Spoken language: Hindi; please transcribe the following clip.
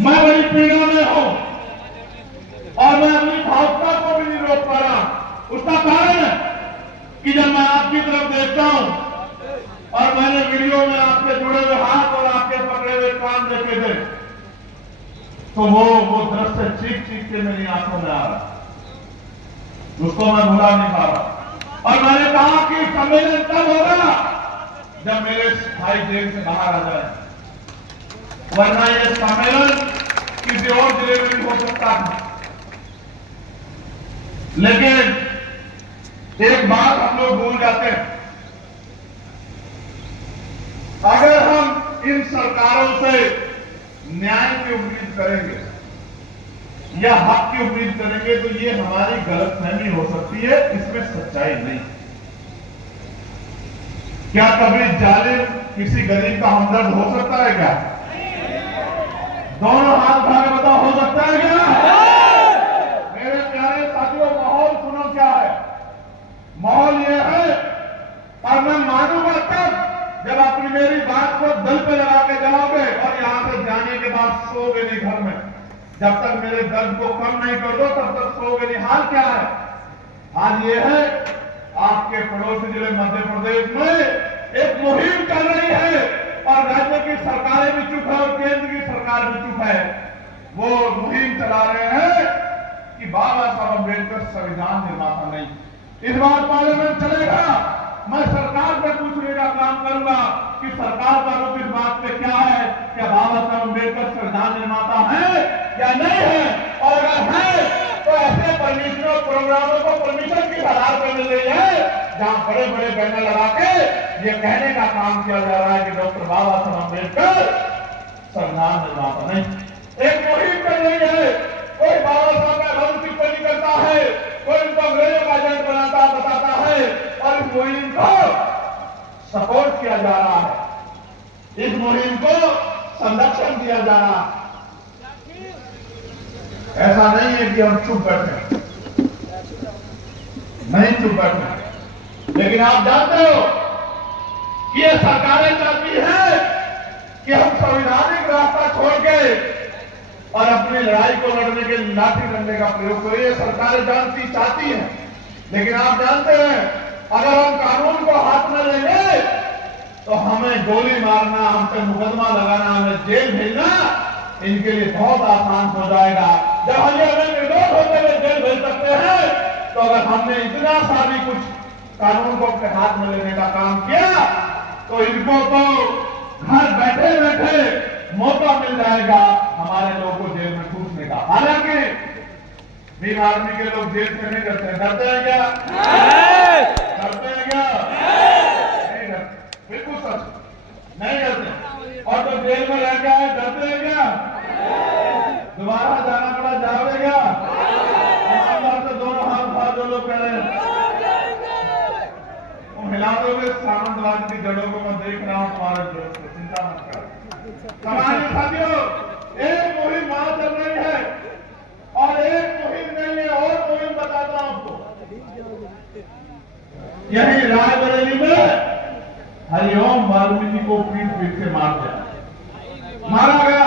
मैं बड़ी पीड़ा में हूं और मैं अपनी भावना को भी नहीं रोक पा रहा। उसका कारण कि जब मैं आपकी तरफ देखता हूं और मैंने वीडियो में आपके जुड़े हुए हाथ और आपके पकड़े हुए कान देखे थे, तो वो दृश्य चीख चीख के मेरी आंखों में आ रहा, उसको मैं भुला नहीं पा रहा। और मैंने कहा कि सम्मेलन तब होगा जब मेरे भाई जेल से बाहर आ जाए, वरना यह सम्मेलन किसी और जिले में भी हो सकता था। लेकिन एक बात हम लोग भूल जाते हैं, अगर हम इन सरकारों से न्याय की उम्मीद करेंगे या हक की उम्मीद करेंगे तो ये हमारी गलतफहमी हो सकती है, इसमें सच्चाई नहीं। क्या कभी जालिम किसी गरीब का हमदर्द हो सकता है क्या? दोनों हाथ उठा के बताओ, हो सकता है क्या? मेरे प्यारे साथियों, माहौल सुनो क्या है। माहौल ये है, और मैं मानूंगा तब जब अपनी मेरी बात को दिल पे लगा के जाओगे और यहां से जाने के बाद सोओगे नहीं घर में। जब तक मेरे दर्द को कम नहीं कर दो तब तक सोओगे नहीं। हाल क्या है? हाल ये है, आपके पड़ोसी जिले मध्य प्रदेश में एक मुहिम चल रही है और राज्य की सरकारें भी चुप है और केंद्र की सरकार भी चुप है। वो मुहिम चला रहे हैं कि बाबा साहब अम्बेडकर संविधान निर्माता नहीं। इस बार पार्लियामेंट चलेगा, मैं सरकार से पूछने का काम करूंगा कि सरकार का रुख इस बात पे क्या है, क्या बाबा साहब अम्बेडकर संविधान निर्माता है या नहीं है, और अगर है तो ऐसे परमिशन और प्रोग्रामों को परमिशन किस आधार पर मिल रही है जहां बड़े बड़े बैनर लगा के ये कहने का काम किया जा रहा है कि डॉक्टर बाबा साहब अम्बेडकर संविधान निर्माता नहीं। एक मुहिम चल रही है, कोई बाबा साहब का रंग टिप्पणी करता है, कोई उनको अंग्रेजों का एजेंट बताता है और इस मुहिम को सपोर्ट किया जा रहा है, इस मुहिम को संरक्षण दिया जा रहा है। ऐसा नहीं है कि हम चुप बैठे, नहीं चुप बैठे, लेकिन आप जानते हो कि ये सरकारें चाहती है कि हम संवैधानिक रास्ता छोड़ के और अपनी लड़ाई को लड़ने के लाठी डंडे का प्रयोग करें। ये सरकारें चाहती हैं, लेकिन आप जानते हैं अगर हम कानून को हाथ में लेंगे तो हमें गोली मारना, हमसे मुकदमा लगाना, हमें जेल भेजना इनके लिए बहुत आसान हो जाएगा। जब हमें निर्दोष होते हुए जेल भेज सकते हैं तो अगर हमने इतना सा भी कुछ कानून को अपने हाथ में लेने का काम किया तो इनको तो घर बैठे बैठे मौका मिल जाएगा हमारे लोगों को जेल में ठूसने का। हालांकि भीम आर्मी के लोग जेल से नहीं डरते, डरते हैं क्या? डरते हैं क्या? नहीं डरते, बिल्कुल सच, नहीं डरते। और तो जेल में रह गया है, डरते हैं क्या? दोबारा जाना पड़ा, जाओगे क्या? ईमानदार से दोनों हाथ उठा जो लोग कह रहे हैं, तुम हिला दोगे सामंतवाद की जड़ों को। मैं देख रहा हूं तुम्हारे दोस्त को, चिंता मत कर। समाज साथियों, एक मुहिम वहां चल रही है और एक मुहिम नहीं है, और मुहिम बताता हूं आपको। यही रायबरेली में हरिओम वाल्मीकि को पीट पीट के मार दिया, मारा गया।